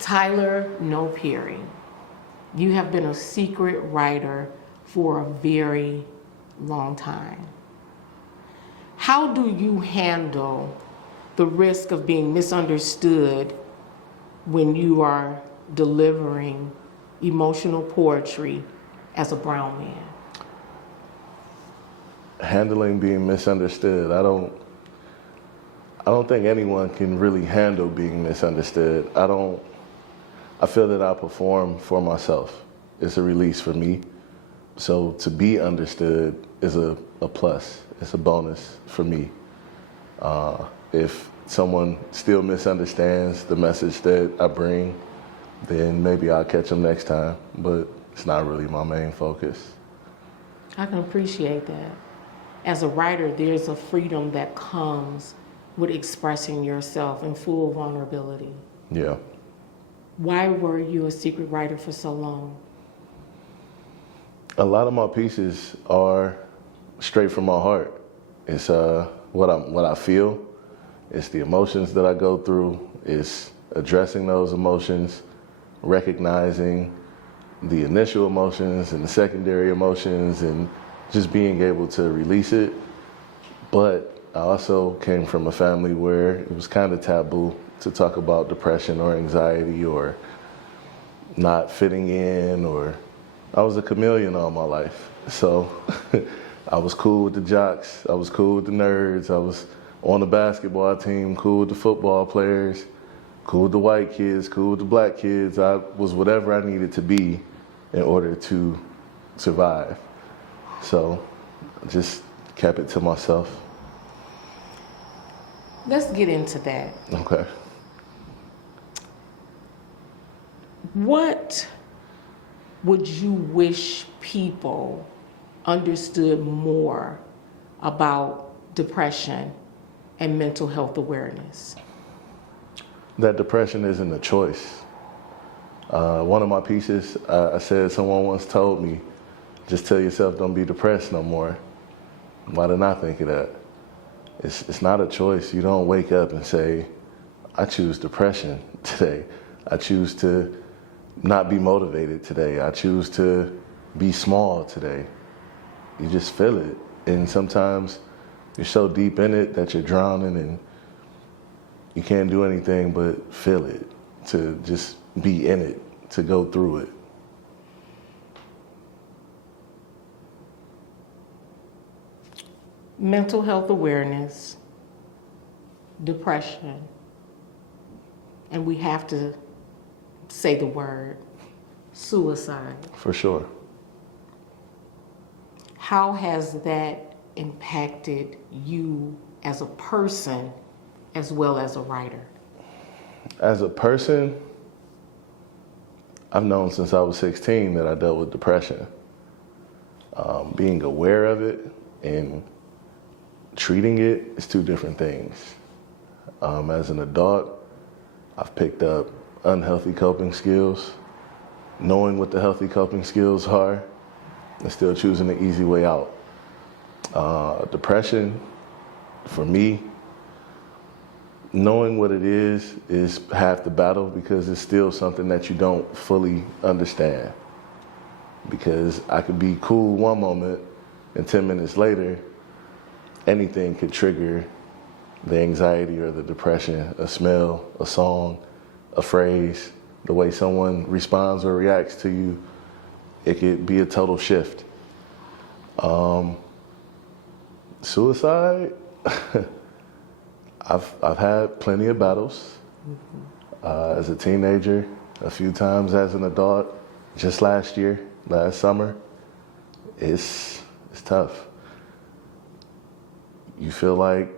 Tyler No Perry, you have been a secret writer for a very long time. How do you handle the risk of being misunderstood when you are delivering emotional poetry as a brown man? Handling being misunderstood. I don't think anyone can really handle being misunderstood. I feel that I perform for myself. It's a release for me. So to be understood is a plus. It's a bonus for me. If someone still misunderstands the message that I bring, then maybe I'll catch them next time, but it's not really my main focus. I can appreciate that. As a writer, there's a freedom that comes with expressing yourself in full vulnerability. Yeah. Why were you a secret writer for so long? A lot of my pieces are straight from my heart. It's what I feel. It's the emotions that I go through. It's addressing those emotions, recognizing the initial emotions and the secondary emotions, and just being able to release it. But I also came from a family where it was kind of taboo to talk about depression or anxiety or not fitting in, or I was a chameleon all my life. So I was cool with the jocks, I was cool with the nerds, I was on the basketball team, cool with the football players, cool with the white kids, cool with the black kids. I was whatever I needed to be in order to survive. So I just kept it to myself. Let's get into that. Okay. What would you wish people understood more about depression and mental health awareness? That depression isn't a choice. One of my pieces, I said someone once told me, just tell yourself don't be depressed no more. Why didn't I think of that? It's not a choice. You don't wake up and say, I choose depression today. I choose to not be motivated today. I choose to be small today. You just feel it. And sometimes you're so deep in it that you're drowning and you can't do anything but feel it, to just be in it, to go through it. Mental health awareness, depression, and we have to say the word, suicide. For sure. How has that impacted you as a person as well as a writer? As a person, I've known since I was 16 that I dealt with depression. Being aware of it and treating it is two different things. As an adult, I've picked up unhealthy coping skills, knowing what the healthy coping skills are, and still choosing the easy way out. Depression, for me, knowing what it is half the battle, because it's still something that you don't fully understand. Because I could be cool one moment and 10 minutes later, anything could trigger the anxiety or the depression, a smell, a song, a phrase, the way someone responds or reacts to you. It could be a total shift. Suicide, I've had plenty of battles. As a teenager, a few times as an adult, just last summer. It's tough. You feel like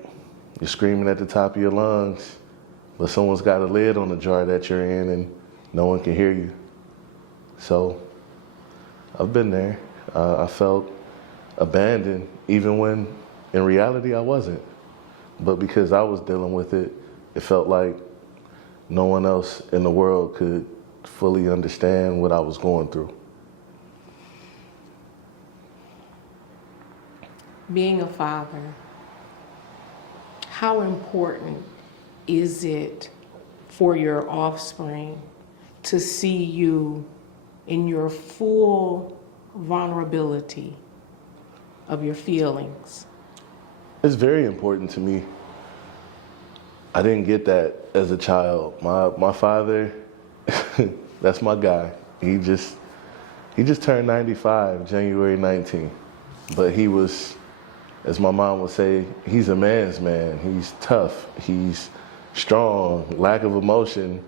you're screaming at the top of your lungs, but someone's got a lid on the jar that you're in and no one can hear you. So I've been there. I felt abandoned even when in reality I wasn't. But because I was dealing with it, it felt like no one else in the world could fully understand what I was going through. Being a father, how important is it for your offspring to see you in your full vulnerability of your feelings? It's very important to me. I didn't get that as a child. My father, that's my guy. He just turned 95, January 19th. But he was, as my mom would say, he's a man's man. He's tough. He's strong. Lack of emotion.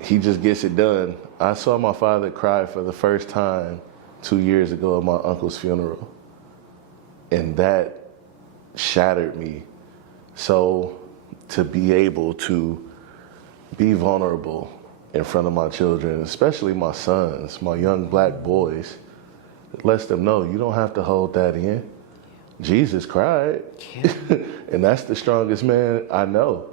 He just gets it done. I saw my father cry for the first time 2 years ago at my uncle's funeral. And that shattered me. So to be able to be vulnerable in front of my children, especially my sons, my young black boys, it lets them know you don't have to hold that in. Jesus cried. Yeah. And that's the strongest man I know.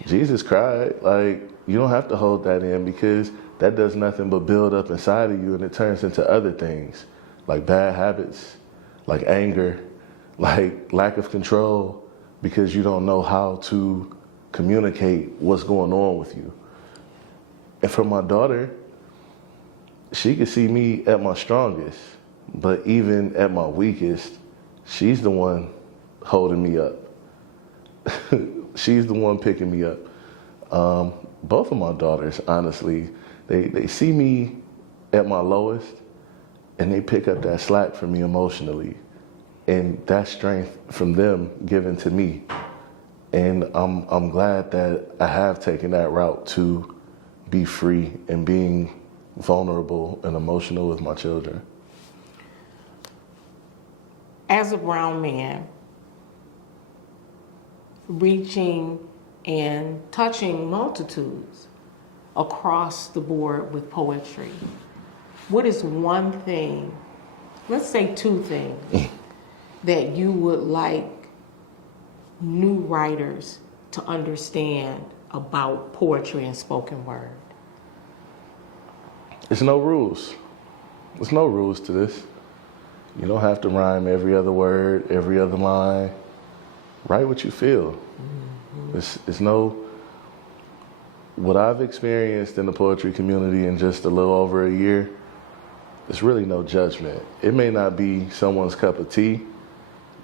Yeah. Jesus cried. Like, you don't have to hold that in, because that does nothing but build up inside of you, and it turns into other things, like bad habits, like anger, like lack of control, because you don't know how to communicate what's going on with you. And for my daughter, she could see me at my strongest, but even at my weakest, she's the one holding me up. She's the one picking me up. Both of my daughters, honestly, they see me at my lowest, and they pick up that slack from me emotionally. And that strength from them given to me. And I'm glad that I have taken that route to be free and being vulnerable and emotional with my children. As a brown man, reaching and touching multitudes across the board with poetry, what is one thing, let's say two things, that you would like new writers to understand about poetry and spoken word? There's no rules. There's no rules to this. You don't have to rhyme every other word, every other line. Write what you feel. Mm-hmm. It's no, what I've experienced in the poetry community in just a little over a year, it's really no judgment. It may not be someone's cup of tea,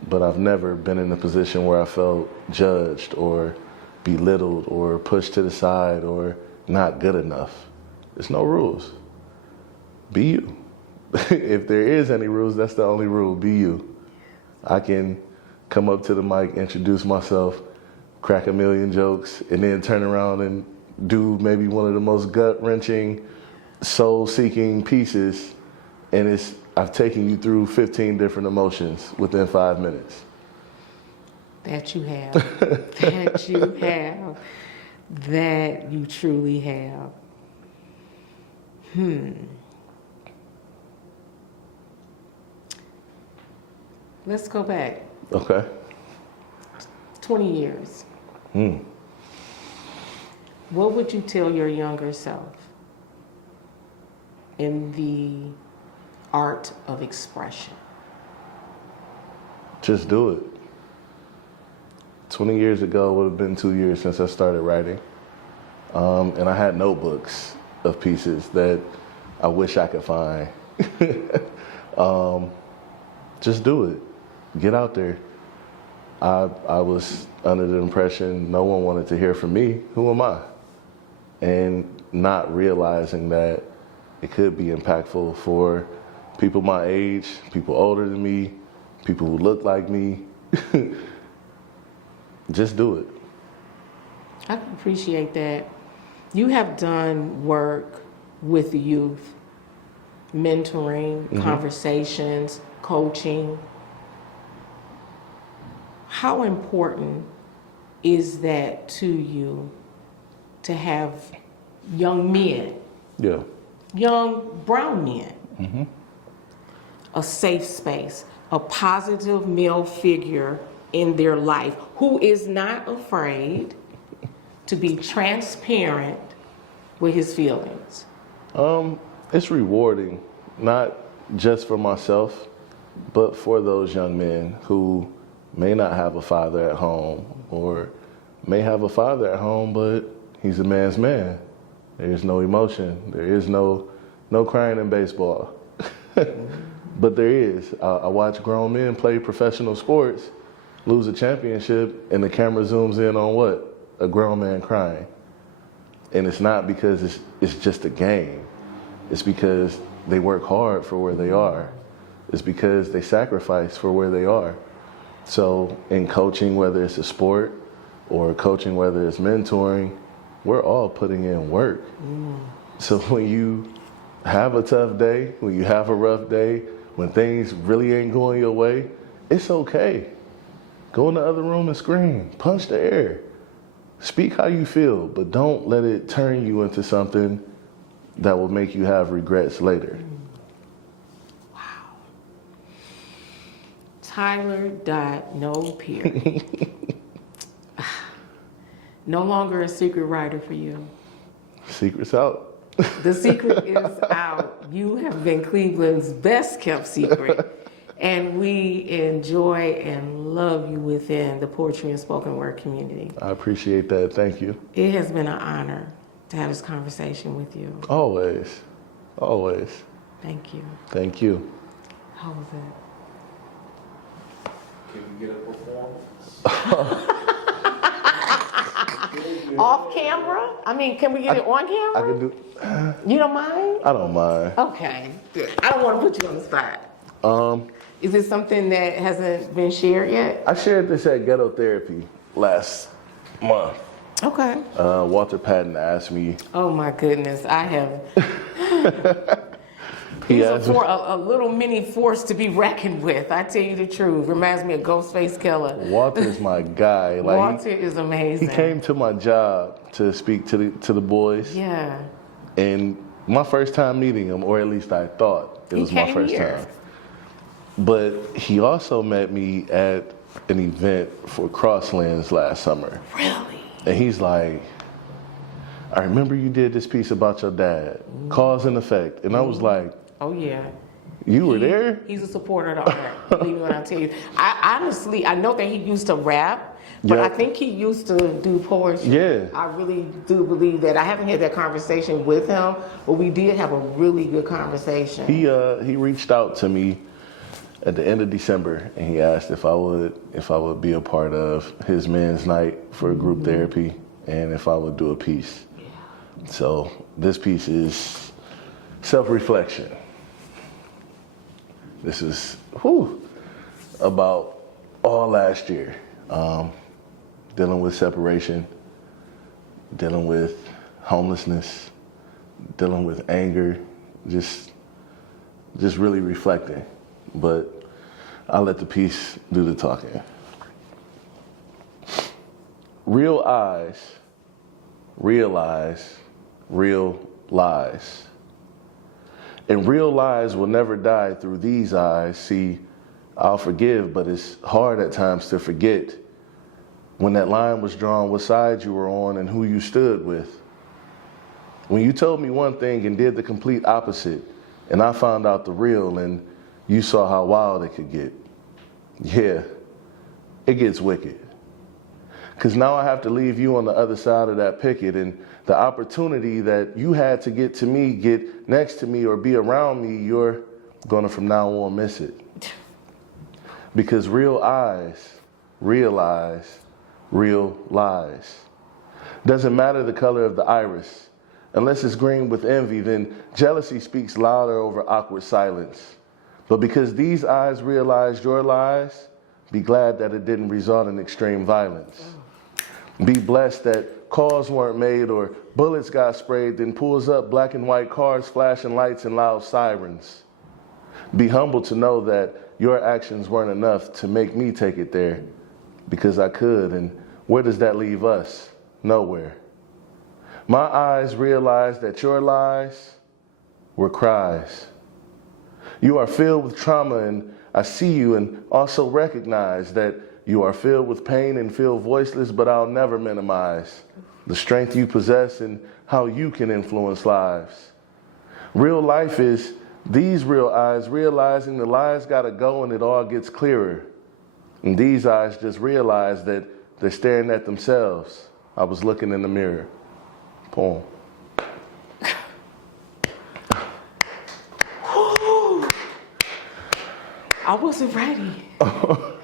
but I've never been in a position where I felt judged or belittled or pushed to the side or not good enough. There's no rules. Be you. If there is any rules, that's the only rule. Be you. I can come up to the mic, introduce myself, crack a million jokes, and then turn around and do maybe one of the most gut-wrenching, soul-seeking pieces, and I've taken you through 15 different emotions within 5 minutes. That you have. That you have. That you truly have. Let's go back. Okay. 20 years. What would you tell your younger self in the art of expression? Just do it. 20 years ago would have been 2 years since I started writing. And I had notebooks of pieces that I wish I could find. Just do it. Get out there. I was under the impression no one wanted to hear from me. Who am I? And not realizing that it could be impactful for people my age, people older than me, people who look like me. Just do it. I appreciate that. You have done work with the youth, mentoring, conversations, coaching. How important is that to you to have young men, young brown men, a safe space, a positive male figure in their life who is not afraid to be transparent with his feelings? It's rewarding, not just for myself, but for those young men who may not have a father at home, or may have a father at home, but he's a man's man. There is no emotion. There is no crying in baseball. But there is. I watch grown men play professional sports, lose a championship, and the camera zooms in on what? A grown man crying. And it's not because it's just a game. It's because they work hard for where they are. It's because they sacrifice for where they are. So in coaching, whether it's a sport or coaching, whether it's mentoring, we're all putting in work. So when you have a tough day, when you have a rough day, when things really ain't going your way, it's okay. Go in the other room and scream, punch the air. Speak how you feel, but don't let it turn you into something that will make you have regrets later. Wow. Tyler.NoPeer. No longer a secret writer for you. Secret's out. The secret is out. You have been Cleveland's best kept secret. And we enjoy and love you within the poetry and spoken word community. I appreciate that. Thank you. It has been an honor to have this conversation with you. Always. Always. Thank you. Thank you. How was it? Can you get a performance? Off camera? I mean, can we get it on camera? I can do. You don't mind? I don't mind. Okay, good. I don't want to put you on the spot. Is it something that hasn't been shared yet? I shared this at Ghetto Therapy last month. Okay. Walter Patton asked me. Oh my goodness, I have. He He's asked me. a little mini force to be reckoned with. I tell you the truth. Reminds me of Ghostface Killer. Walter's my guy. Like Walter is amazing. he came to my job to speak to the boys. Yeah. And my first time meeting him, or at least I thought it was my first time. But he also met me at an event for Crosslands last summer. Really? And he's like, I remember you did this piece about your dad, Cause and Effect. And I was like, Oh yeah. you were there? He's a supporter of the art. Believe me when I tell you. I honestly, I know that he used to rap, but Yeah. I think he used to do poetry. Yeah. I really do believe that. I haven't had that conversation with him, but we did have a really good conversation. He reached out to me at the end of December, and he asked if I would be a part of his men's night for group therapy, and if I would do a piece. Yeah. So this piece is self-reflection. This is about all last year, dealing with separation, dealing with homelessness, dealing with anger, just really reflecting. But I'll let the piece do the talking. Real eyes realize real lies. And real lies will never die through these eyes. See, I'll forgive, but it's hard at times to forget when that line was drawn, what side you were on and who you stood with. When you told me one thing and did the complete opposite, and I found out the real, and you saw how wild it could get. Yeah, it gets wicked. Because now I have to leave you on the other side of that picket, and the opportunity that you had to get to me, get next to me, or be around me, you're gonna from now on miss it. Because real eyes realize real lies. Doesn't matter the color of the iris. Unless it's green with envy, then jealousy speaks louder over awkward silence. But because these eyes realized your lies, be glad that it didn't result in extreme violence. Be blessed that calls weren't made or bullets got sprayed, then pulls up black and white cars, flashing lights and loud sirens. Be humble to know that your actions weren't enough to make me take it there, because I could. And where does that leave us? Nowhere. My eyes realized that your lies were cries. You are filled with trauma, and I see you and also recognize that you are filled with pain and feel voiceless, but I'll never minimize the strength you possess and how you can influence lives. Real life is these real eyes realizing the lies gotta go and it all gets clearer. And these eyes just realize that they're staring at themselves. I was looking in the mirror. Poem. I wasn't ready.